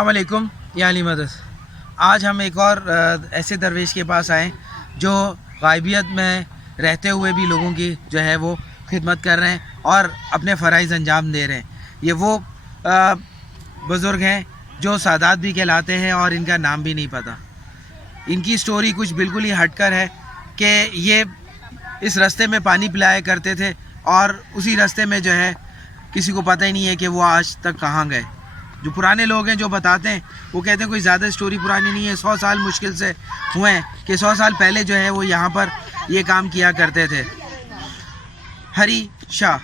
अस्सलाम वालेकुम या अली मदद। आज हम एक और ऐसे दरवेश के पास आए जो गायबियत में रहते हुए भी लोगों की जो है वो खिदमत कर रहे हैं और अपने फ़राइज़ अंजाम दे रहे हैं। ये वो बुज़ुर्ग हैं जो सादात भी कहलाते हैं और इनका नाम भी नहीं पता। इनकी स्टोरी कुछ बिल्कुल ही हटकर है कि ये इस रास्ते में पानी पिलाया करते थे और उसी रास्ते में जो है किसी को पता ही नहीं है कि वो आज तक कहाँ गए। जो पुराने लोग हैं जो बताते हैं वो कहते हैं कोई ज़्यादा स्टोरी पुरानी नहीं है, 100 साल मुश्किल से हुए हैं कि 100 साल पहले जो है वो यहाँ पर ये काम किया करते थे। हरी शाह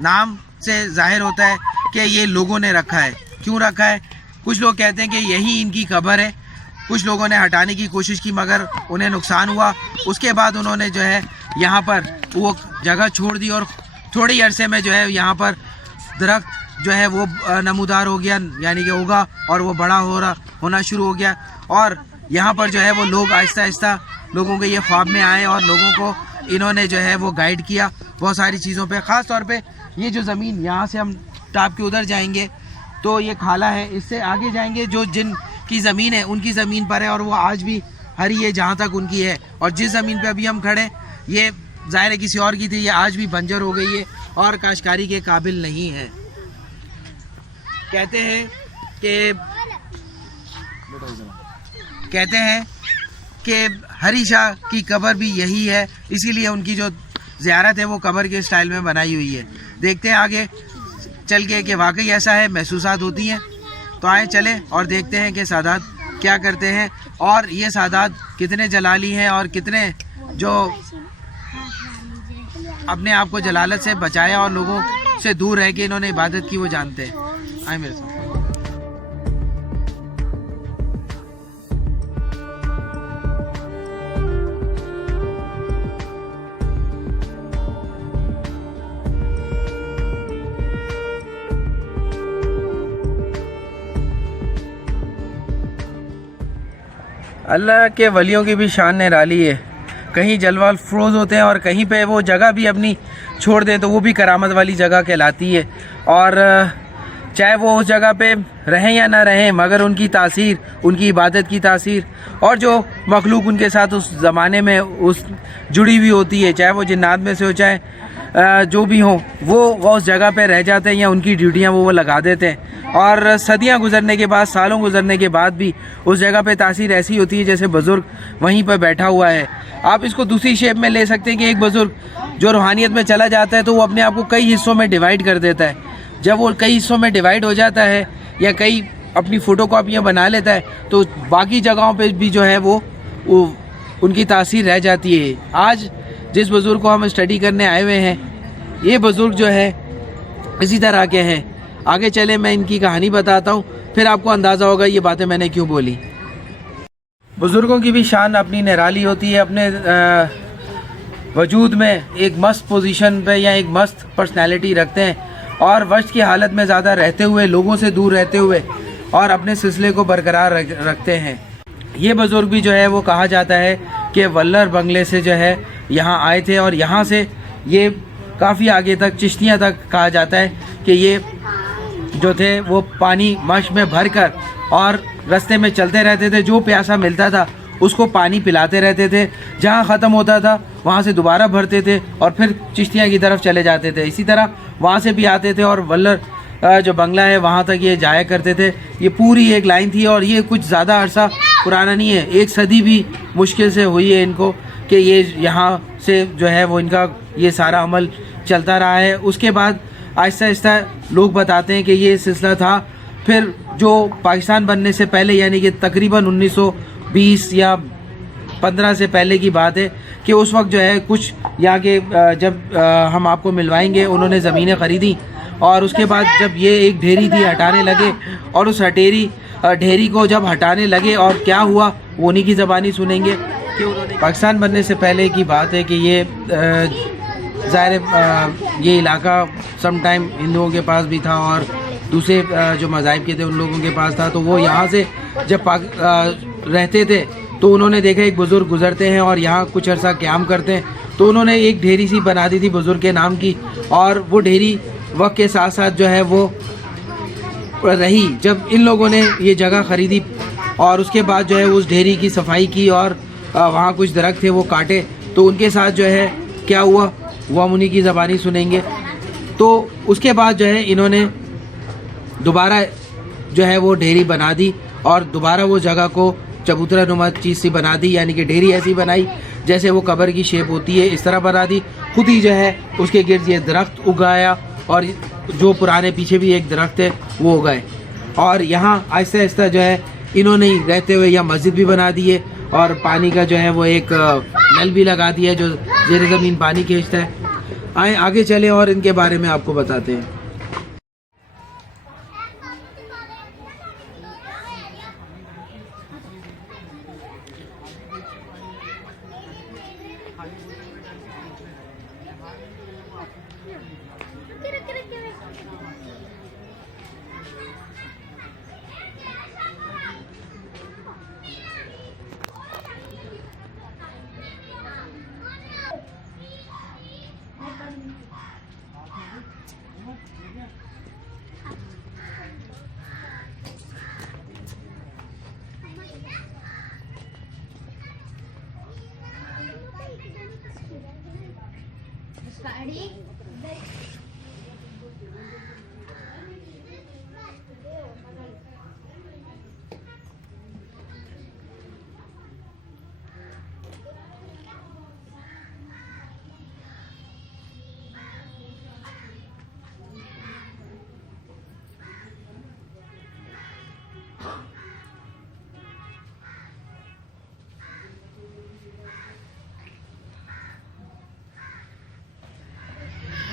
नाम से जाहिर होता है कि ये लोगों ने रखा है। क्यों रखा है? कुछ लोग कहते हैं कि यही इनकी कब्र है। कुछ लोगों ने हटाने की कोशिश की मगर उन्हें नुकसान हुआ। उसके बाद उन्होंने जो है यहाँ पर वो जगह छोड़ दी और थोड़े ही अरसे में जो है यहाँ पर दरख्त जो है वो नमूदार हो गया, यानी कि होगा और वो बड़ा होना शुरू हो गया। और यहाँ पर जो है वो लोग आहिस्ता आहिस्ता लोगों के ये ख्वाब में आए और लोगों को इन्होंने जो है वो गाइड किया बहुत सारी चीज़ों पे। ख़ास तौर पे ये जो ज़मीन, यहाँ से हम टाप के उधर जाएंगे तो ये खाला है, इससे आगे जाएंगे जो जिन की ज़मीन है उनकी ज़मीन पर है और वो आज भी हरी है जहाँ तक उनकी है। और जिस ज़मीन पर अभी हम खड़े ये ज़ाहिर है किसी और की थी, ये आज भी बंजर हो गई है और काश्तकारी के काबिल नहीं है। कहते हैं कि हरी शाह की कब्र भी यही है, इसीलिए उनकी जो ज़ियारत है वो कब्र के स्टाइल में बनाई हुई है। देखते हैं आगे चल के कि वाकई ऐसा है, महसूसात होती हैं। तो आए चले और देखते हैं कि सादात क्या करते हैं और ये सादात कितने जलाली हैं और कितने जो अपने आप को जलालत से बचाया और लोगों से दूर रह के इन्होंने इबादत की, वो जानते हैं। आए मेरे साथ। अल्लाह के वलियों की भी शान निराली है। कहीं जलवा फरोज होते हैं और कहीं पे वो जगह भी अपनी छोड़ दें तो वो भी करामत वाली जगह कहलाती है। और चाहे वो उस जगह पे रहें या ना रहें मगर उनकी तासीर, उनकी इबादत की तासीर और जो मखलूक उनके साथ उस ज़माने में उस जुड़ी हुई होती है, चाहे वो जिन्नात में से हो चाहे जो भी हो, वो उस जगह पे रह जाते हैं या उनकी ड्यूटियाँ वो लगा देते हैं। और सदियाँ गुजरने के बाद, सालों गुजरने के बाद भी उस जगह पे तासीर ऐसी होती है जैसे बुज़ुर्ग वहीं पर बैठा हुआ है। आप इसको दूसरी शेप में ले सकते हैं कि एक बुज़ुर्ग जो रूहानियत में चला जाता है तो वो अपने आप को कई हिस्सों में डिवाइड कर देता है। जब वो कई हिस्सों में डिवाइड हो जाता है या कई अपनी फ़ोटो कॉपियाँ बना लेता है तो बाकी जगहों पे भी जो है वो उनकी तासीर रह जाती है। आज जिस बुज़ुर्ग को हम स्टडी करने आए हुए हैं ये बुज़ुर्ग जो है इसी तरह के हैं। आगे चले मैं इनकी कहानी बताता हूँ, फिर आपको अंदाज़ा होगा ये बातें मैंने क्यों बोली। बुज़ुर्गों की भी शान अपनी निराली होती है। अपने वजूद में एक मस्त पोजीशन पे या एक मस्त पर्सनैलिटी रखते हैं और वक्त की हालत में ज़्यादा रहते हुए, लोगों से दूर रहते हुए और अपने सिलसिले को बरकरार रखते हैं। ये बुज़ुर्ग भी जो है वो कहा जाता है कि वल्लर बंगले से जो है यहाँ आए थे और यहाँ से ये काफ़ी आगे तक चिश्तियाँ तक कहा जाता है कि ये जो थे वो पानी मश में भर कर और रास्ते में चलते रहते थे। जो प्यासा मिलता था उसको पानी पिलाते रहते थे, जहाँ ख़त्म होता था वहाँ से दोबारा भरते थे और फिर चिश्तियाँ की तरफ चले जाते थे। इसी तरह वहाँ से भी आते थे और वल्लर जो बंगला है वहाँ तक ये जाया करते थे। ये पूरी एक लाइन थी और ये कुछ ज़्यादा अरसा पुराना नहीं है, 1 सदी भी मुश्किल से हुई है इनको कि ये यहाँ से जो है वो इनका ये सारा अमल चलता रहा है। उसके बाद आहिस्ता आहिस्ता लोग बताते हैं कि ये सिलसिला था। फिर जो पाकिस्तान बनने से पहले यानी कि तकरीबन 1920 या 15 से पहले की बात है कि उस वक्त जो है कुछ यहाँ के जब हम आपको मिलवाएंगे उन्होंने ज़मीनें ख़रीदी और उसके बाद जब ये एक ढेरी थी हटाने लगे और उस ढेरी को जब हटाने लगे और क्या हुआ वो उन्हीं की ज़बानी सुनेंगे कि उन्होंने पाकिस्तान बनने से पहले की बात है कि ये ज़ाहिर ये इलाका सम टाइम हिंदुओं के पास भी था और दूसरे जो मज़ाहिब के थे उन लोगों के पास था। तो वो यहाँ से जब रहते थे तो उन्होंने देखा एक बुज़ुर्ग गुज़रते हैं और यहाँ कुछ अर्सा क़याम करते हैं तो उन्होंने एक ढेरी सी बना दी थी बुज़ुर्ग के नाम की और वो ढेरी वक्त के साथ साथ जो है वो रही जब इन लोगों ने ये जगह ख़रीदी और उसके बाद जो है उस ढेरी की सफाई की और वहाँ कुछ दरख्त थे वो काटे, तो उनके साथ जो है क्या हुआ वो हम उन्हीं की ज़बानी सुनेंगे। तो उसके बाद जो है इन्होंने दोबारा जो है वो ढेरी बना दी और दोबारा वो जगह को चबूतरा नुमा चीज़ सी बना दी, यानी कि ढेरी ऐसी बनाई जैसे वो कब्र की शेप होती है, इस तरह बना दी। खुद ही जो है उसके गिर्द ये दरख्त उगाया और जो पुराने पीछे भी एक दरख्त है वो उगाए। और यहाँ आहिस्ता आहिस्ता जो है इन्होंने ही रहते हुए यहाँ मस्जिद भी बना दी है और पानी का जो है वो एक नल भी लगा दिया है जो ज़ेर ज़मीन पानी खींचता है। आए आगे चले और इनके बारे में आपको बताते हैं।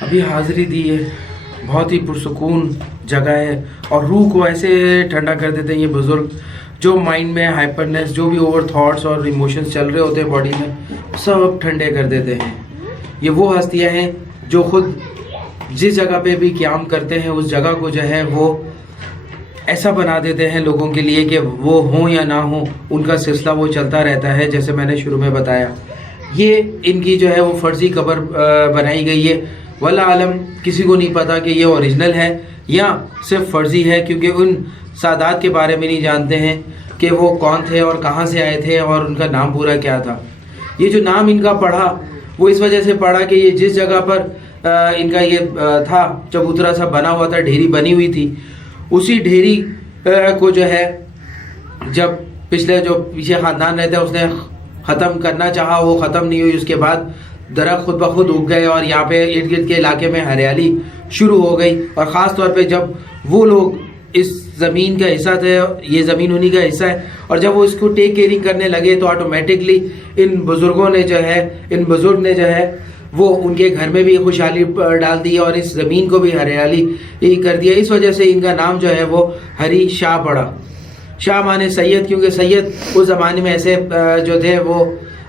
अभी हाज़िरी दी है, बहुत ही पुरसुकून जगह है और रूह को ऐसे ठंडा कर देते हैं ये बुज़ुर्ग। जो माइंड में हाइपरनेस, जो भी ओवर थॉट्स और इमोशंस चल रहे होते हैं बॉडी में, सब ठंडे कर देते हैं। ये वो हस्तियाँ हैं जो खुद जिस जगह पे भी क़याम करते हैं उस जगह को जो है वो ऐसा बना देते हैं लोगों के लिए कि वो हों या ना हों उनका सिलसिला वो चलता रहता है। जैसे मैंने शुरू में बताया, ये इनकी जो है वो फ़र्ज़ी कब्र बनाई गई है। वल्लाह आलम, किसी को नहीं पता कि ये ओरिजिनल है या सिर्फ फ़र्ज़ी है, क्योंकि उन सादात के बारे में नहीं जानते हैं कि वो कौन थे और कहाँ से आए थे और उनका नाम पूरा क्या था। ये जो नाम इनका पढ़ा वो इस वजह से पढ़ा कि ये जिस जगह पर इनका ये था चबूतरा सा बना हुआ था, ढेरी बनी हुई थी, उसी ढेरी को जो है जब पिछले जो पीछे ख़ानदान रहता है उसने ख़त्म करना चाहा, वो ख़त्म नहीं हुई। उसके बाद दरख्त खुद ब खुद उग गए और यहाँ पे इर्द गिर्द के इलाके में हरियाली शुरू हो गई। और ख़ास तौर पे जब वो लोग इस ज़मीन का हिस्सा थे, ये ज़मीन उन्हीं का हिस्सा है, और जब वो इसको टेक केयरिंग करने लगे तो ऑटोमेटिकली इन बुज़ुर्गों ने जो है, इन बुज़ुर्ग ने जो है वो उनके घर में भी खुशहाली डाल दी और इस ज़मीन को भी हरियाली कर दिया। इस वजह से इनका नाम जो है वो हरी शाह पड़ा। शाह माने सैयद, क्योंकि सैयद उस ज़माने में ऐसे जो थे वो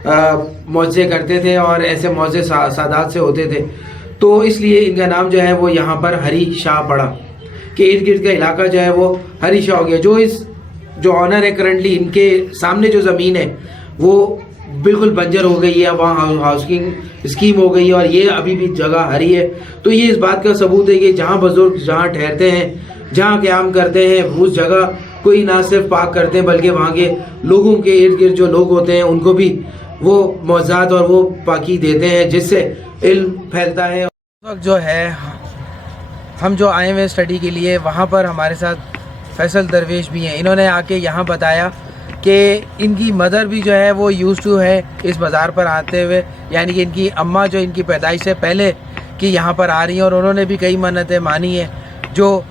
मौज़े करते थे और ऐसे मौज़े सादात से होते थे, तो इसलिए इनका नाम जो है वो यहाँ पर हरी शाह पड़ा कि इर्द गिर्द का इलाका जो है वो हरी शाह हो गया। जो ऑनर है करंटली, इनके सामने जो ज़मीन है वो बिल्कुल बंजर हो गई है, वहाँ हाउसिंग स्कीम हो गई है और ये अभी भी जगह हरी है। तो ये इस बात का सबूत है कि जहाँ बुजुर्ग जहाँ ठहरते हैं, जहाँ क़याम करते हैं, उस जगह कोई ना सिर्फ पाक करते हैं बल्कि वहाँ के लोगों के इर्द गिर्द जो लोग होते हैं उनको भी वो मौज़ात और वो पाकी देते हैं, जिससे इल्म फैलता है। उस वक्त जो है हम जो आए हुए स्टडी के लिए, वहाँ पर हमारे साथ फैसल दरवेश भी हैं। इन्होंने आके यहाँ बताया कि इनकी मदर भी जो है वो यूज़ टू है इस बाज़ार पर आते हुए, यानी कि इनकी अम्मा जो इनकी पैदाइश से पहले की यहाँ पर आ रही हैं और उन्होंने भी कई मन्नतें मानी हैं जो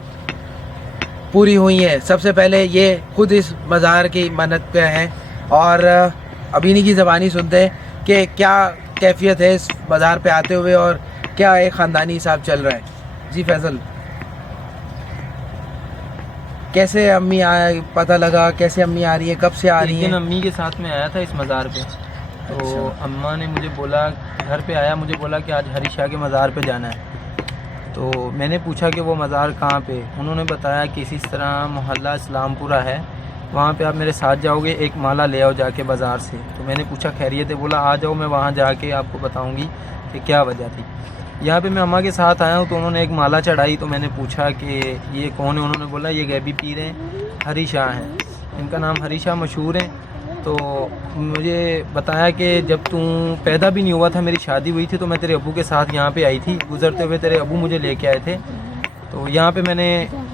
पूरी हुई हैं। सबसे पहले ये खुद इस बाज़ार की मन्नत पे हैं और अब इन्हीं की ज़बानी सुनते हैं कि क्या कैफियत है इस बाज़ार पे आते हुए और क्या एक ख़ानदानी हिसाब चल रहा है। जी फैसल, कैसे अम्मी पता लगा, कैसे अम्मी आ रही है, कब से आ रही है? अम्मी के साथ में आया था इस मज़ार पे, तो अम्मा ने मुझे बोला, घर पे आया, मुझे बोला कि आज हरी शाह के मज़ार पे जाना है। तो मैंने पूछा कि वो मज़ार कहाँ पे? उन्होंने बताया कि इसी तरह मोहल्ला इस्लामपुरा है, वहाँ पे आप मेरे साथ जाओगे, एक माला ले आओ जाके बाज़ार से। तो मैंने पूछा खैरियत है? बोला आ जाओ, मैं वहाँ जाके आपको बताऊँगी कि क्या वजह थी। यहाँ पे मैं अम्मा के साथ आया हूँ तो उन्होंने एक माला चढ़ाई, तो मैंने पूछा कि ये कौन है। उन्होंने बोला ये गैबी पीर हैं, हरी शाह हैं, इनका नाम हरी शाह मशहूर हैं। तो मुझे बताया कि जब तू पैदा भी नहीं हुआ था, मेरी शादी हुई थी, तो मैं तेरे अब्बू के साथ यहाँ पे आई थी, गुजरते हुए तेरे अब्बू मुझे लेके आए थे। तो यहाँ पे मैंने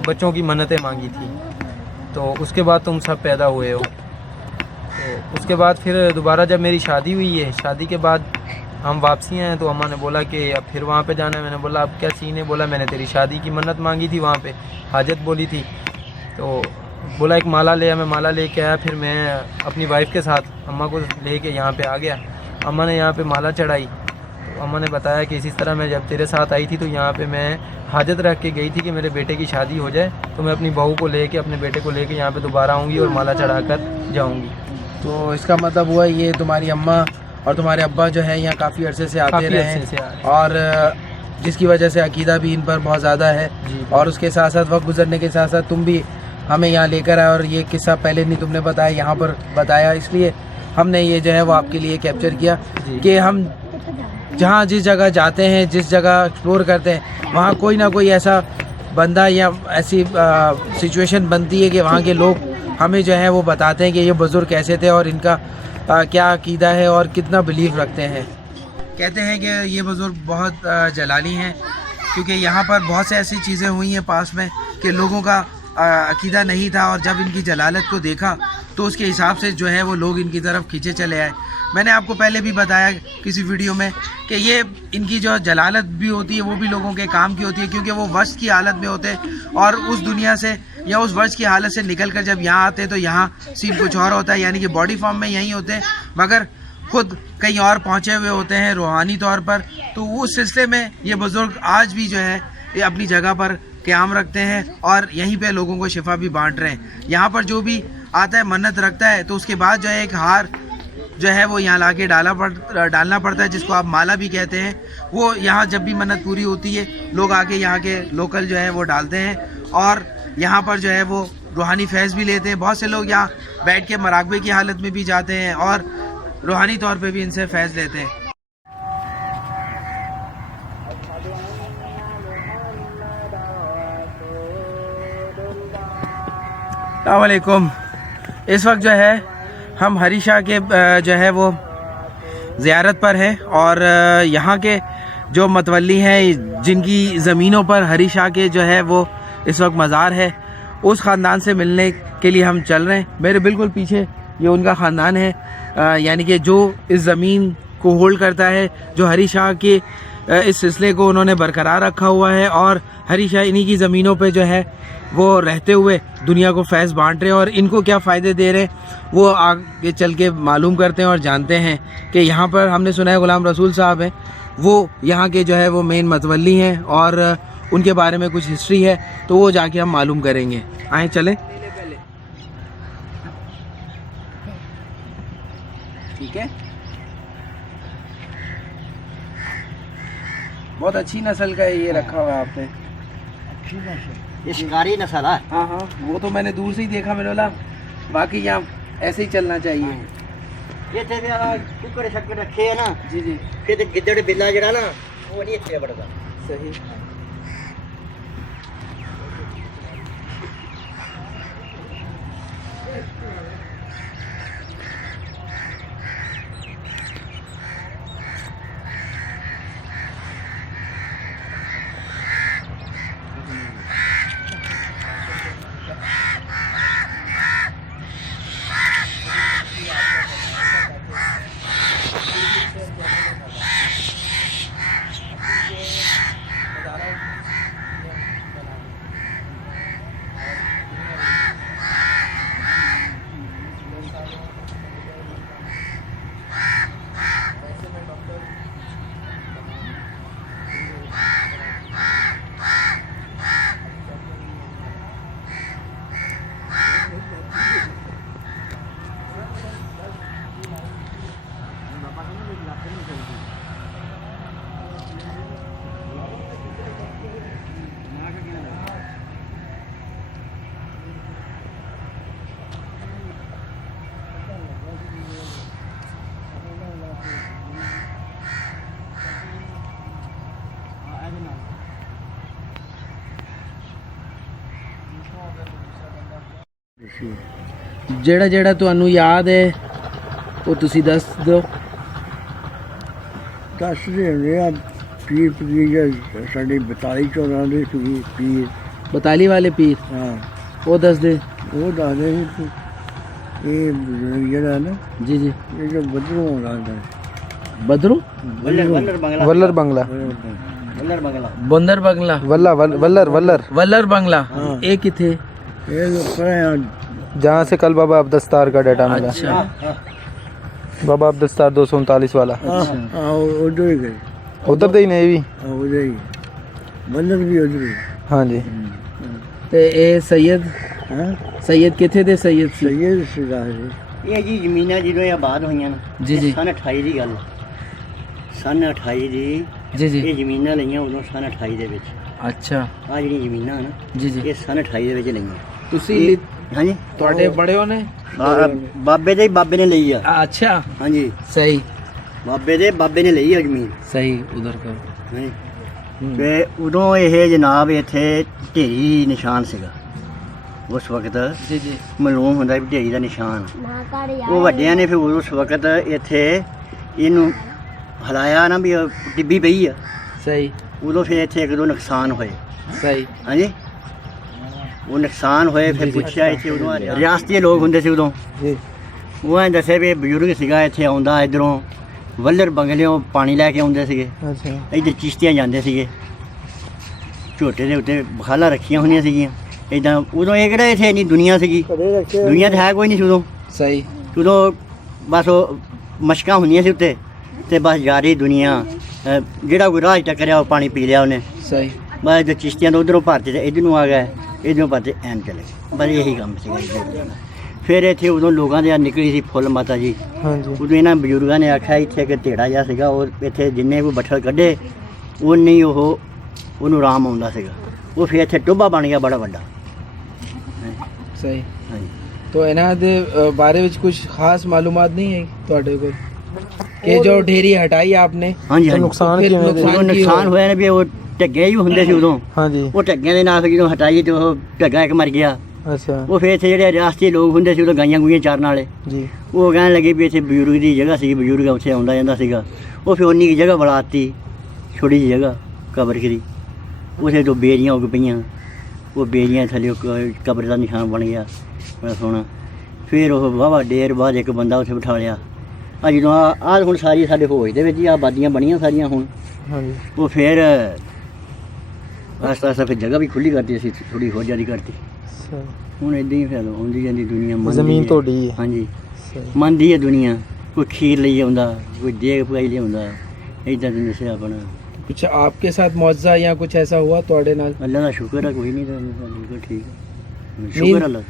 बच्चों की मन्नतें मांगी थी, तो उसके बाद तुम सब पैदा हुए हो। तो उसके बाद फिर दोबारा जब मेरी शादी हुई है, शादी के बाद हम वापसी आए तो अम्मा ने बोला कि अब फिर वहाँ पे जाना है। मैंने बोला अब क्या सीन है? बोला मैंने तेरी शादी की मन्नत मांगी थी, वहाँ पे हाजत बोली थी। तो बोला एक माला ले आ। मैं माला लेके आया, फिर मैं अपनी वाइफ के साथ अम्मा को लेके यहाँ पे आ गया। अम्मा ने यहाँ पे माला चढ़ाई, तो अम्मा ने बताया कि इसी तरह मैं जब तेरे साथ आई थी तो यहाँ पे मैं हाजत रख के गई थी कि मेरे बेटे की शादी हो जाए, तो मैं अपनी बहू को लेके, अपने बेटे को लेके यहाँ पे दोबारा आऊँगी और माला चढ़ा कर जाऊँगी। तो इसका मतलब हुआ ये तुम्हारी अम्मा और तुम्हारे अब्बा जो है यहाँ काफ़ी अरसे से आते रहे हैं, और जिसकी वजह से अकीदा भी इन पर बहुत ज़्यादा है। और उसके साथ साथ वक्त गुजरने के साथ साथ तुम भी हमें यहाँ लेकर आए, और ये किस्सा पहले नहीं तुमने बताया, यहाँ पर बताया, इसलिए हमने ये जो है वो आपके लिए कैप्चर किया कि हम जहाँ जिस जगह जाते हैं, जिस जगह एक्सप्लोर करते हैं, वहाँ कोई ना कोई ऐसा बंदा या ऐसी सिचुएशन बनती है कि वहाँ के लोग हमें जो है वो बताते हैं कि ये बुज़ुर्ग कैसे थे और इनका क्या अकीदा है और कितना बिलीव रखते हैं। कहते हैं कि ये बुज़ुर्ग बहुत जलाली हैं, क्योंकि यहाँ पर बहुत से ऐसी चीज़ें हुई हैं पास में कि लोगों का अकीदा नहीं था, और जब इनकी जलालत को देखा तो उसके हिसाब से जो है वो लोग इनकी तरफ खींचे चले आए। मैंने आपको पहले भी बताया किसी वीडियो में कि ये इनकी जो जलालत भी होती है वो भी लोगों के काम की होती है, क्योंकि वो वश की हालत में होते हैं और उस दुनिया से या उस वर्ष की हालत से निकल कर जब यहाँ आते हैं तो यहाँ सीन कुछ और होता है, यानी कि बॉडी फॉर्म में यहीं होते हैं मगर खुद कहीं और पहुँचे हुए होते हैं रूहानी तौर पर। तो उस सिलसिले में ये बुज़ुर्ग आज भी जो है ये अपनी जगह पर क़याम रखते हैं और यहीं पे लोगों को शिफा भी बांट रहे हैं। यहाँ पर जो भी आता है मन्नत रखता है तो उसके बाद जो है एक हार जो है वो यहाँ लाके डालना पड़ता है, जिसको आप माला भी कहते हैं। वो यहाँ जब भी मन्नत पूरी होती है लोग आके यहाँ के लोकल जो है वो डालते हैं और यहाँ पर जो है वो रूहानी फैज़ भी लेते हैं। बहुत से लोग यहाँ बैठ के मराकबे की हालत में भी जाते हैं और रूहानी तौर पे भी इनसे फैज़ लेते हैं। अस्सलाम वालेकुम। इस वक्त जो है हम हरी शाह के जो है वो ज़ियारत पर हैं और यहाँ के जो मतवल्ली हैं जिनकी ज़मीनों पर हरी शाह के जो है वो इस वक्त मज़ार है, उस ख़ानदान से मिलने के लिए हम चल रहे हैं। मेरे बिल्कुल पीछे ये उनका ख़ानदान है, यानी कि जो इस ज़मीन को होल्ड करता है, जो हरी शाह के इस सिलसिले को उन्होंने बरकरार रखा हुआ है और हरी शाह इन्हीं की ज़मीनों पे जो है वो रहते हुए दुनिया को फैज़ बांट रहे हैं और इनको क्या फ़ायदे दे रहे हैं वो आगे चल के मालूम करते हैं और जानते हैं कि यहाँ पर हमने सुना है गुलाम रसूल साहब हैं, वो यहाँ के जो है वो मेन मतवल्ली हैं और उनके बारे में कुछ हिस्ट्री है, तो वो जाके हम मालूम करेंगे। आए चलें। ठीक है, बहुत अच्छी नस्ल का ये रखा हुआ है आपने। ये शिकारी नस्ल है। हाँ हाँ, वो तो मैंने दूर से ही देखा, मैंने बोला बाकी यहाँ ऐसे ही चलना चाहिए। ये थे कुकड़े शक्कर रखे है ना जी जी, फिर गिद्दड़ बिल्ला जड़ा ना वो नहीं अच्छे पड़ता। सही। ਜਿਹੜਾ ਜਿਹੜਾ ਤੁਹਾਨੂੰ ਯਾਦ ਹੈ ਉਹ ਤੁਸੀਂ ਦੱਸ ਦਿਓ। ਦੱਸਦੇ ਹੁੰਦੇ ਆ ਪੀਰ ਪੀਰ ਸਾਡੇ 42 14 ਦੇ ਸੀ ਪੀਰ। ਬਤਾਲੀ ਵਾਲੇ ਪੀਰ, ਹਾਂ ਉਹ ਦੱਸ ਦੇ। ਉਹ ਦੱਸਦੇ ਸੀ ਕਿ ਇਹ ਬਜ਼ੁਰਗ ਜਿਹੜਾ ਨਾ ਜੀ ਜੀ। ਇਹ ਜੋ ਬਦਰੋਂ ਆਉਂਦਾ बदरू वल्लर वल्लर बंगला वल्लर बंगला वल्लर बंगला बंदर बंगला वल्ला वल्लर वल्लर वल्लर बंगला ये किथे? ਇਹ ਲੋਕਾਂ जहाँ से कल बाबा अब्दस्तार का डाटा मिला। अच्छा बाबा अब्दस्तार 239 वाला ਉਧਰ ਹੀ ਗਏ, उधर दे ही नहीं भी। ਉਧਰ ਹੀ ਬੰਦਰ ਵੀ ਉਧਰ ਹੀ। हाँ जी ਤੇ ਇਹ ਸੈयद ਹਾਂ ਸੈयद ਕਿਥੇ ਦੇ ਸੈयद ਸੀ? ਸੈਯਦ ਸੀਗਾ ਇਹ। ਇਹ ਜੀ ਜ਼ਮੀਨਾਂ ਜਦੋਂ ਇਹ ਆਬਾਦ ਹੋਈਆਂ ਨਾ, ਜੀ ਜੀ ਸਨ 28 ਦੀ ਗੱਲ, ਸਨ 28 ਦੀ ਜੀ ਜੀ। ਇਹ ਜ਼ਮੀਨਾਂ ਲਈਆਂ ਉਦੋਂ ਸਨ 28 ਦੇ ਵਿੱਚ। ਅੱਛਾ ਆ ਜਿਹੜੀਆਂ ਜ਼ਮੀਨਾਂ ਨਾ ਜੀ ਜੀ। ਇਹ ਸਨ 28 ਦੇ ਵਿੱਚ ਲਈਆਂ। ਤੁਸੀਂ ਹਾਂਜੀ ਤੁਹਾਡੇ ਬੜਿਓ ਨੇ? ਬਾਬੇ ਦੇ ਬਾਬੇ ਨੇ ਲਈ ਆ। ਅੱਛਾ ਹਾਂਜੀ ਸਹੀ ਬਾਬੇ ਦੇ ਬਾਬੇ ਨੇ ਲਈ ਆ ਜ਼ਮੀਨ। ਸਹੀ ਉਧਰ ਕਰੋ। ਹਾਂਜੀ ਤੇ ਉਦੋਂ ਇਹ ਜਨਾਬ ਇੱਥੇ ਢੇਰੀ ਨਿਸ਼ਾਨ ਸੀਗਾ ਉਸ ਵਕਤ। ਜੀ ਜੀ ਮਾਲੂਮ ਹੁੰਦਾ ਵੀ ਢੇਰੀ ਦਾ ਨਿਸ਼ਾਨ। ਉਹ ਵੱਡਿਆਂ ਨੇ ਫਿਰ ਉਸ ਵਕਤ ਇੱਥੇ ਇਹਨੂੰ ਹਲਾਇਆ ਨਾ ਵੀ ਇਹ ਟਿੱਬੀ ਪਈ ਆ। ਸਹੀ ਉਦੋਂ ਫਿਰ ਇੱਥੇ ਇੱਕ ਦੋ ਨੁਕਸਾਨ ਹੋਏ। ਸਹੀ ਹਾਂਜੀ ਉਹ ਨੁਕਸਾਨ ਹੋਏ ਫਿਰ ਪੁੱਛਿਆ ਇੱਥੇ ਉਦੋਂ ਰਿਆਸਤੀ ਲੋਕ ਹੁੰਦੇ ਸੀ ਉਦੋਂ। जी ਉਹ ਐਂ ਦੱਸਿਆ ਵੀ ਇਹ ਬਜ਼ੁਰਗ ਸੀਗਾ ਇੱਥੇ ਆਉਂਦਾ ਇੱਧਰੋਂ ਵੱਲਰ ਬੰਗਲਿਓਂ ਪਾਣੀ ਲੈ ਕੇ ਆਉਂਦੇ ਸੀਗੇ। अच्छा ਇੱਧਰ ਚਿਸ਼ਤੀਆਂ ਜਾਂਦੇ ਸੀਗੇ, ਝੋਟੇ ਦੇ ਉੱਤੇ ਬਖਾਲਾ ਰੱਖੀਆਂ ਹੋਈਆਂ ਸੀਗੀਆਂ ਇੱਦਾਂ। ਉਦੋਂ ਇਹ ਕਿਹੜਾ ਇੱਥੇ ਇੰਨੀ ਦੁਨੀਆ ਸੀਗੀ, ਦੁਨੀਆ ਤਾਂ ਹੈ ਕੋਈ ਨਹੀਂ ਸੀ ਉਦੋਂ। ਸਹੀ ਉਦੋਂ ਬਸ ਉਹ ਮਸ਼ਕਾਂ ਹੁੰਦੀਆਂ ਸੀ ਉੱਤੇ ਤੇ ਬਸ ਜਾ ਰਹੀ ਦੁਨੀਆ। ਜਿਹੜਾ ਕੋਈ ਰਾਹ 'ਚ ਟੱਕਰਿਆ ਉਹ ਪਾਣੀ ਪੀ ਲਿਆ ਉਹਨੇ। ਸਹੀ ਬਸ ਜੋ ਚਿਸ਼ਤੀਆਂ ਤੋਂ ਉਧਰੋਂ ਭਰਤੇ ਤੇ ਇੱਧਰ ਨੂੰ ਆ ਗਏ, ਇੱਧਰੋਂ ਭਰਤੇ ਐਨ ਚਲੇ ਗਏ। ਬਸ ਇਹੀ ਕੰਮ ਸੀਗਾ ਇੱਧਰ। ਫਿਰ ਇੱਥੇ ਉਦੋਂ ਲੋਕਾਂ ਦੇ ਨਿਕਲੀ ਸੀ ਫੁੱਲ ਮਾਤਾ ਜੀ। हाँ जी ਉਦੋਂ ਇਹਨਾਂ ਬਜ਼ੁਰਗਾਂ ਨੇ ਆਖਿਆ ਇੱਥੇ ਇੱਕ ਢੇੜਾ ਜਿਹਾ ਸੀਗਾ, ਉਹ ਇੱਥੇ ਜਿੰਨੇ ਕੋਈ ਬੱਠਲ ਕੱਢੇ ਉਨੇ ਹੀ ਉਹਨੂੰ ਆਰਾਮ ਆਉਂਦਾ ਸੀਗਾ। ਉਹ ਫਿਰ ਇੱਥੇ ਟੋਭਾ ਬਣ ਗਿਆ ਬੜਾ ਵੱਡਾ। ਸਹੀ। ਹਾਂਜੀ तो ਇਹਨਾਂ ਦੇ ਬਾਰੇ ਵਿੱਚ ਕੁਝ ਖਾਸ ਮਾਲੂਮਾਤ ਨਹੀਂ ਹੈ ਤੁਹਾਡੇ ਕੋਲ ਕਿ ਜੋ ਢੇਰੀ ਹਟਾਈ ਆਪਨੇ? ਹਾਂਜੀ ਹਾਂਜੀ नुकसान फिर किवें दे? नुकसान- ਉਦੋਂ ਨੁਕਸਾਨ ਹੋਇਆ ਨੇ ਵੀ ਉਹ ਢੱਗੇ ਹੀ ਹੁੰਦੇ ਸੀ ਉਦੋਂ। हाँ जी ਉਹ ਢੱਗਿਆਂ ਦੇ ਨਾਲ ਫਿਰ ਜਦੋਂ ਹਟਾਈ ਤੇ ਉਹ ਢੱਗਾ ਇੱਕ ਮਰ ਗਿਆ। अच्छा ਉਹ ਫਿਰ ਇੱਥੇ ਜਿਹੜੇ ਰਿਆਸਤੀ ਲੋਕ ਹੁੰਦੇ ਸੀ ਉਦੋਂ ਗਾਈਆਂ ਗੂਈਆਂ ਚਾਰਨ ਵਾਲੇ, जी ਉਹ ਕਹਿਣ ਲੱਗੇ ਵੀ ਇੱਥੇ ਬਜ਼ੁਰਗ ਦੀ ਜਗ੍ਹਾ ਸੀ, ਬਜ਼ੁਰਗ ਉੱਥੇ ਆਉਂਦਾ ਜਾਂਦਾ ਸੀਗਾ। ਉਹ ਫਿਰ ਉਨੀ ਕੀ ਜਗ੍ਹਾ ਬਣਾਤੀ, ਛੋਟੀ ਜਿਹੀ ਜਗ੍ਹਾ ਕਬਰ ਕਰੀ। ਉਸੇ ਤੋਂ ਬੇਰੀਆਂ ਉੱਗ ਪਈਆਂ, ਉਹ ਬੇਰੀਆਂ ਥੱਲੇ ਕਬਰ ਦਾ ਨਿਸ਼ਾਨ ਬਣ ਗਿਆ ਬੜਾ ਸੋਹਣਾ। ਫਿਰ ਉਹ ਵਾਹਵਾ ਦੇਰ ਬਾਅਦ ਇੱਕ ਬੰਦਾ ਉੱਥੇ ਬਿਠਾ ਲਿਆ। ਆ ਜਦੋਂ ਆਹ ਹੁਣ ਸਾਰੀ ਸਾਡੇ ਹੋਜ ਦੇ ਵਿੱਚ ਹੀ ਆਬਾਦੀਆਂ ਬਣੀਆਂ ਸਾਰੀਆਂ ਹੁਣ। हाँ जी ਉਹ ਫਿਰ ਆਸਤਾ ਆਸਤਾ ਫਿਰ ਜਗ੍ਹਾ ਵੀ ਖੁੱਲੀ ਕਰਤੀ, ਅਸੀਂ ਥੋੜੀ ਹੋਰ ਜ਼ਿਆਦਾ ਕਰਤੀ। सही। ਹੁਣ ਇਦਾਂ ਹੀ ਫਿਰ ਆਉਂਦੀ ਜਾਂਦੀ ਦੁਨੀਆ ਮੰਨਦੀ ਜ਼ਮੀਨ ਹੈ। ਤੁਹਾਡੀ ਹੈ। ਹਾਂਜੀ सही ਮੰਨਦੀ ਹੈ ਦੁਨੀਆ। ਕੋਈ ਖੀਰ ਲਈ ਆਉਂਦਾ, ਕੋਈ ਦੇਗ ਪਕਾਈ ਲਈ ਆਉਂਦਾ। ਇੱਦਾਂ ਦੇ ਦੱਸਿਆ ਆਪਣਾ। कुछ आपके साथ मुआवजा या कुछ ऐसा हुआ ਤੁਹਾਡੇ ਨਾਲ? ਅੱਲਾ ਦਾ ਸ਼ੁਕਰ ਹੈ, ਕੋਈ ਨਹੀਂ ਤਾਂ ਬਿਲਕੁਲ ਠੀਕ ਹੈ। ਸ਼ੁਕਰ ਅੱਲਾ।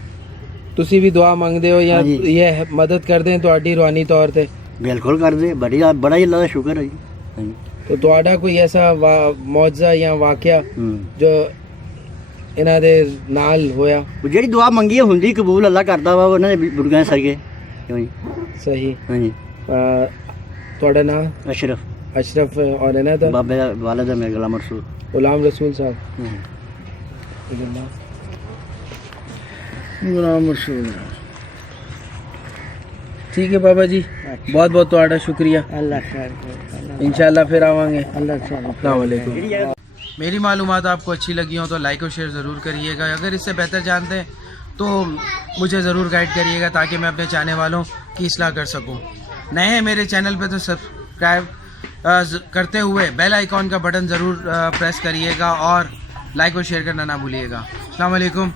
ਤੁਸੀਂ ਵੀ ਦੁਆ ਮੰਗਦੇ ਹੋ ਜਾਂ ਹਾਂਜੀ। ਇਹ ਮਦਦ ਕਰਦੇ हैं ਤੁਹਾਡੀ ਰੂਹਾਨੀ ਤੌਰ ਤੇ? ਬਿਲਕੁਲ ਕਰਦੇ, ਬੜਾ ਹੀ ਅੱਲਾ ਦਾ ਸ਼ੁਕਰ ਹੈ ਜੀ। ਹਾਂਜੀ तो ਤੁਹਾਡਾ ਕੋਈ ਐਸਾ ਮੁਆਵਜ਼ਾ ਜਾਂ ਵਾਕਿਆ ਹੂੰ ਜੋ ਇਹਨਾਂ ਦੇ ਨਾਲ ਹੋਇਆ? ਉਹ ਜਿਹੜੀ ਦੁਆ ਮੰਗੀ ਹੈ ਹੁੰਦੀ ਕਬੂਲ ਅੱਲਾ ਕਰਦਾ ਵਾ। ਉਹਨਾਂ ਦੇ ਬਜ਼ੁਰਗਾਂ ਸਰਗੇ ਕਿਉਂ ਜੀ। ਸਹੀ। ਹਾਂਜੀ ਤੁਹਾਡਾ ਨਾਮ? ਅਸ਼ਰਫ ਅਸ਼ਰਫ ਔਰ ਇਹਨਾਂ ਦਾ? ਬਾਬੇ ਦਾ ਵਾਲਦ ਹੈ ਮੇਰਾ ਗੁਲਾਮ ਰਸੂਲ। ਗੁਲਾਮ ਰਸੂਲ ਸਾਹਿਬ। ਗੁਲਾਮ ਰਸੂਲ। ठीक है बाबा जी, बहुत बहुत ਤੁਹਾਡਾ शुक्रिया। ਅੱਲਾਹ ਖੈਰ ਕਰੇ, इंशाल्लाह फिर आवांगे। ਅੱਲਾਹ ਸਾਨੂੰ अस्सलाम वालेकुम। मेरी मालूमात आपको अच्छी लगी हो तो लाइक और शेयर ज़रूर करिएगा। अगर इससे बेहतर जानते हैं तो मुझे ज़रूर गाइड करिएगा ताकि मैं अपने चाहने वालों की इस्लाह कर सकूं। नए हैं मेरे चैनल पे तो सब्सक्राइब करते हुए बेल आइकॉन का बटन ज़रूर प्रेस करिएगा और लाइक और शेयर करना ना भूलिएगा। अस्सलाम वालेकुम।